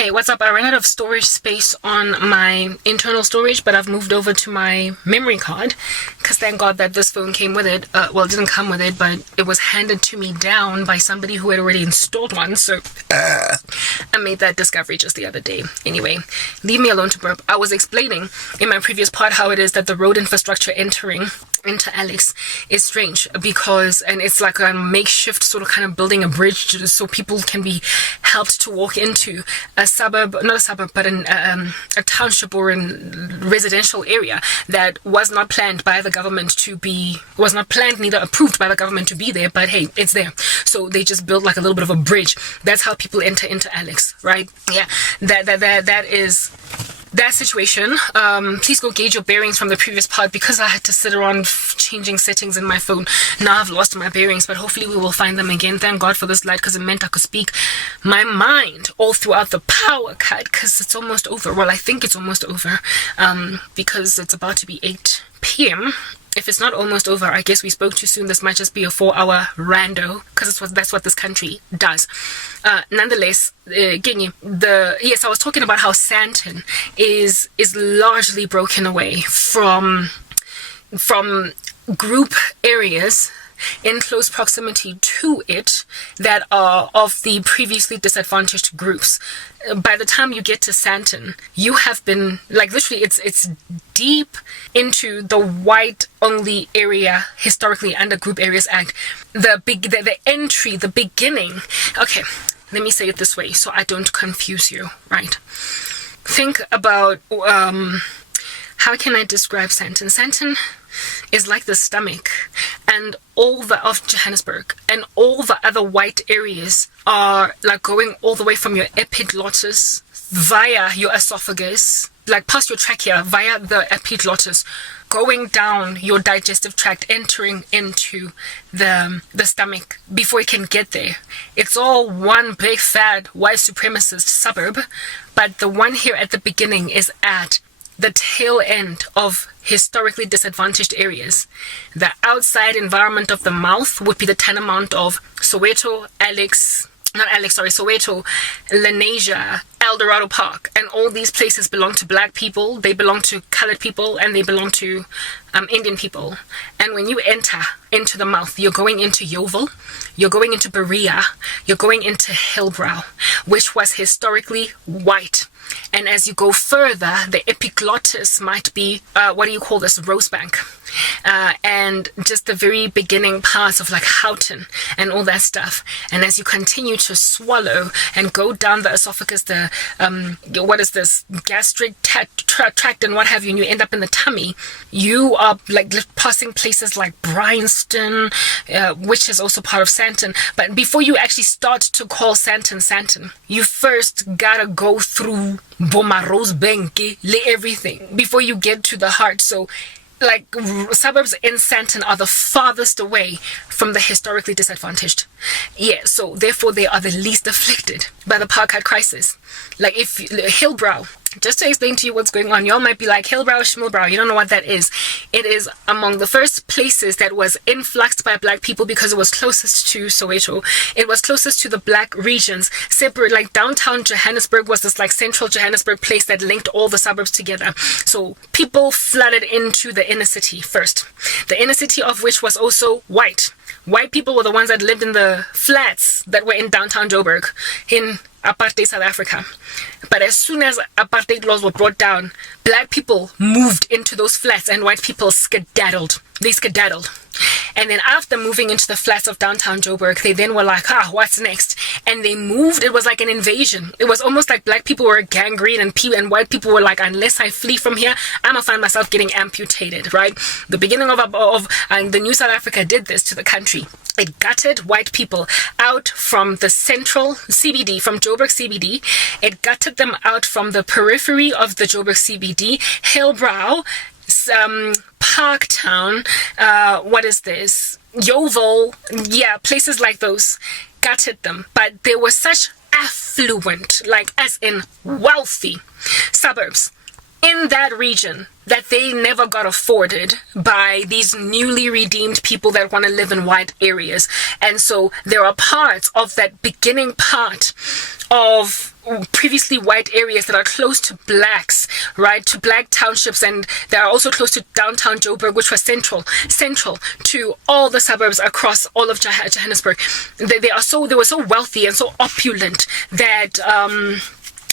Hey, what's up? I ran out of storage space on my internal storage, but I've moved over to my memory card because thank God that this phone came with it. Well, it didn't come with it, but it was handed to me down by somebody who had already installed one. So I made that discovery just the other day. Anyway, leave me alone to burp. I was explaining in my previous part how it is that the road infrastructure entering into Alex is strange because, and it's like a makeshift sort of kind of building a bridge so people can be helped to walk into a suburb, not a suburb, but a township or a residential area that was not planned by the government to be, was not planned, neither approved by the government to be there, but hey, it's there. So they just built like a little bit of a bridge. That's how people enter into Alex, right? Yeah, that is that situation. Please go gauge your bearings from the previous part because I had to sit around changing settings in my phone. Now I've lost my bearings, but hopefully we will find them again. Thank God for this light because it meant I could speak my mind all throughout the power cut because it's almost over. Well, I think it's almost over because it's about to be 8 p.m. If it's not almost over, I guess we spoke too soon. This might just be a 4-hour rando because that's what this country does. Nonetheless, yes, I was talking about how Sandton is largely broken away from group areas in close proximity to it that are of the previously disadvantaged groups. By the time you get to Sandton, you have been like literally it's deep into the white only area historically under Group Areas Act. The entry, the beginning. Okay, let me say it this way so I don't confuse you, right? Think about how can I describe Sandton? Sandton is like the stomach and all the of Johannesburg, and all the other white areas are like going all the way from your epiglottis via your esophagus, like past your trachea via the epiglottis, going down your digestive tract, entering into the stomach before it can get there. It's all one big fat white supremacist suburb, but the one here at the beginning is at the tail end of historically disadvantaged areas. The outside environment of the mouth would be the tantamount of Soweto, Soweto, Lenasia, Eldorado Park, and all these places belong to black people, they belong to colored people, and they belong to Indian people. And when you enter into the mouth, you're going into Yeovil, you're going into Berea, you're going into Hillbrow, which was historically white. And as you go further, the epiglottis might be, Rosebank. And just the very beginning parts of like Houghton and all that stuff. And as you continue to swallow and go down the esophagus, the gastric tract and what have you, and you end up in the tummy, you are like passing places like Bryanston, which is also part of Sandton. But before you actually start to call Sandton, you first gotta go through Boma Rosebank, everything before you get to the heart. So like suburbs in Sandton are the farthest away from the historically disadvantaged. Yeah, so therefore they are the least afflicted by the apartheid crisis. Like if Hillbrow, just to explain to you what's going on, y'all might be like, Hillbrow, Schmilbrow, you don't know what that is. It is among the first places that was influxed by black people because it was closest to Soweto. It was closest to the black regions. Separate, like downtown Johannesburg was this like central Johannesburg place that linked all the suburbs together. So people flooded into the inner city first. The inner city of which was also white. White people were the ones that lived in the flats that were in downtown Joburg in apartheid South Africa. But as soon as apartheid laws were brought down, black people moved into those flats and white people skedaddled. They skedaddled. And then after moving into the flats of downtown Joburg, they then were like, what's next? And they moved. It was like an invasion. It was almost like black people were gangrene and white people were like, unless I flee from here, I'm going to find myself getting amputated, right? The beginning of the New South Africa did this to the country. It gutted white people out from the central CBD, from Joburg CBD. It gutted them out from the periphery of the Joburg CBD, Hillbrow, Parktown, Yeovil, yeah, places like those, gutted them. But they were such affluent, like as in wealthy suburbs in that region that they never got afforded by these newly redeemed people that want to live in white areas. And so there are parts of that beginning part of previously white areas that are close to blacks, right, to black townships, and they are also close to downtown Joburg, which was central to all the suburbs across all of Johannesburg. They were so wealthy and so opulent that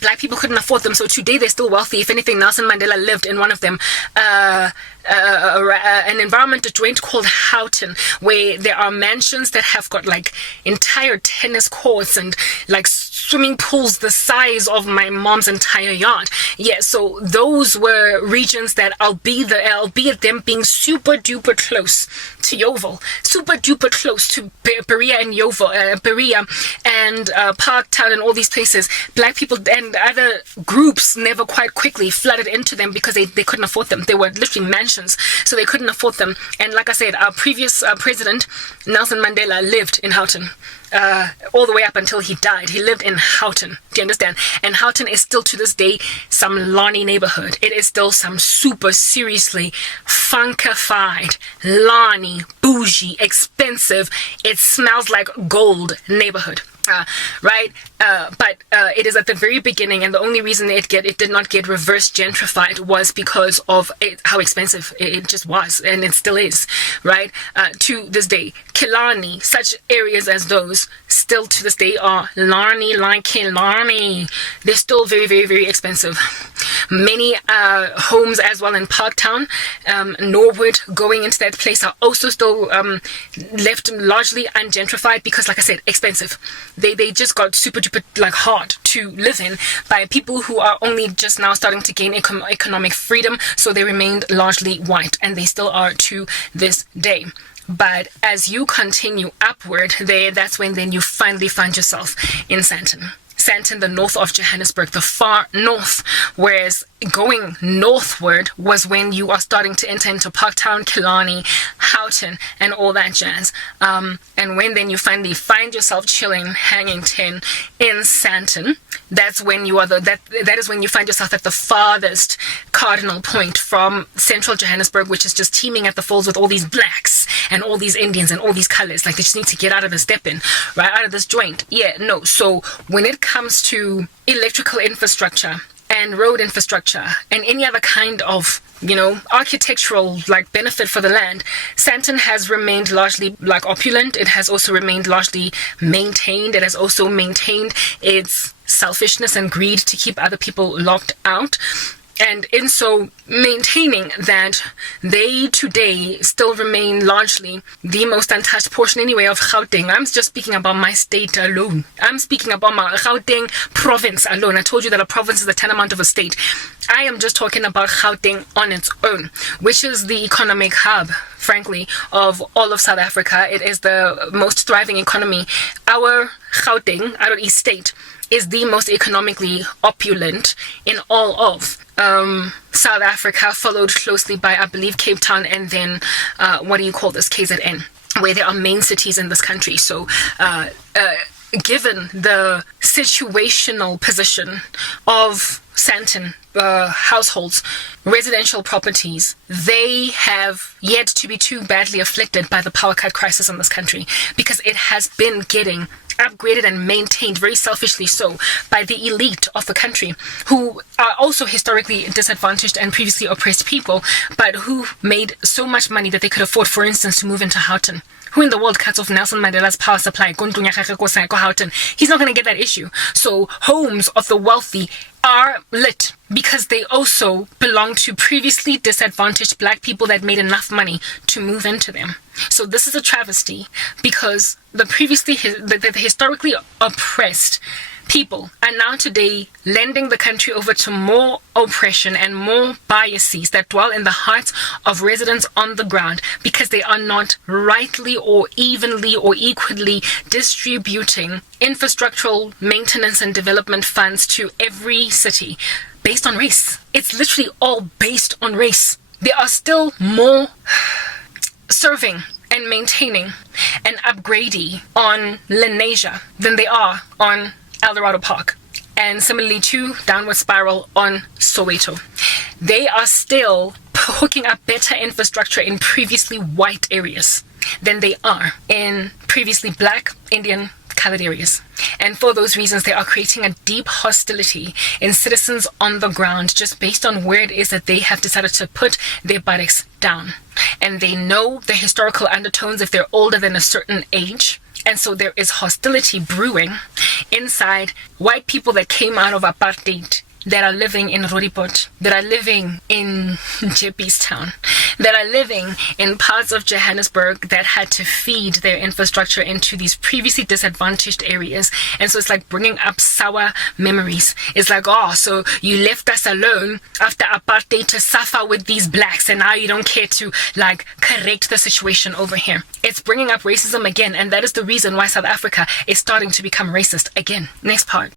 black people couldn't afford them. So today they're still wealthy. If anything, Nelson Mandela lived in one of them. An environment joint called Houghton, where there are mansions that have got like entire tennis courts and like swimming pools the size of my mom's entire yard. Yeah, so those were regions that, albeit them being super duper close to Yeovil, super duper close to Berea and Yeovil, Berea and Parktown and all these places, black people and other groups never quite quickly flooded into them because they couldn't afford them. They were literally mansions, so they couldn't afford them. And like I said, our previous president, Nelson Mandela, lived in Houghton. All the way up until he died. He lived in Houghton. Do you understand? And Houghton is still to this day some Lani neighborhood. It is still some super seriously funkified, Lani, bougie, expensive, it smells like gold neighborhood. Right? But it is at the very beginning, and the only reason it did not get reverse gentrified was because of how expensive it just was, and it still is, right? To this day, Killarney, such areas as those, still to this day are Larney, like Killarney. They're still very, very, very expensive. Many homes as well in Parktown, Norwood, going into that place are also still left largely ungentrified because, like I said, expensive. They just got super duper like hard to live in by people who are only just now starting to gain economic freedom, so they remained largely white, and they still are to this day. But as you continue upward there, that's when then you finally find yourself in Sandton, the north of Johannesburg, the far north, whereas going northward was when you are starting to enter into Parktown, Killarney, Houghton, and all that jazz. And when then you finally find yourself chilling, hanging 10 in Sandton, that's when you are that is when you find yourself at the farthest cardinal point from central Johannesburg, which is just teeming at the falls with all these blacks and all these Indians and all these colors. Like, they just need to get out of this step-in, right, out of this joint. Yeah, no. So when it comes to electrical infrastructure and road infrastructure and any other kind of, architectural like benefit for the land, Sandton has remained largely like opulent. It has also remained largely maintained. It has also maintained its selfishness and greed to keep other people locked out. And in so maintaining that, they today still remain largely the most untouched portion anyway of Gauteng. I'm just speaking about my state alone. I'm speaking about my Gauteng province alone. I told you that a province is a tantamount of a state. I am just talking about Gauteng on its own, which is the economic hub, frankly, of all of South Africa. It is the most thriving economy. Our Gauteng, our East State, is the most economically opulent in all of South Africa, followed closely by, I believe, Cape Town, and then KZN, where there are main cities in this country. So given the situational position of Sandton households, residential properties, they have yet to be too badly afflicted by the power cut crisis in this country, because it has been getting upgraded and maintained very selfishly so by the elite of the country, who are also historically disadvantaged and previously oppressed people, but who made so much money that they could afford, for instance, to move into Houghton. Who in the world cuts off Nelson Mandela's power supply? Houghton. He's not going to get that issue. So homes of the wealthy are lit because they also belong to previously disadvantaged black people that made enough money to move into them. So this is a travesty, because the historically oppressed people are now today lending the country over to more oppression and more biases that dwell in the hearts of residents on the ground, because they are not rightly or evenly or equally distributing infrastructural maintenance and development funds to every city based on race. It's literally all based on race. There are still more serving and maintaining and upgrading on Lenasia than they are on Eldorado Park, and similarly to downward spiral on Soweto. they are still hooking up better infrastructure in previously white areas than they are in previously black, Indian, colored areas. And for those reasons, they are creating a deep hostility in citizens on the ground just based on where it is that they have decided to put their buttocks down. And they know the historical undertones if they're older than a certain age. And so there is hostility brewing inside white people that came out of apartheid, that are living in Roodepoort, that are living in Jeppiestown, that are living in parts of Johannesburg that had to feed their infrastructure into these previously disadvantaged areas. And so it's like bringing up sour memories. It's like, oh, so you left us alone after apartheid to suffer with these blacks, and now you don't care to like correct the situation over here. It's bringing up racism again, and that is the reason why South Africa is starting to become racist again. Next part.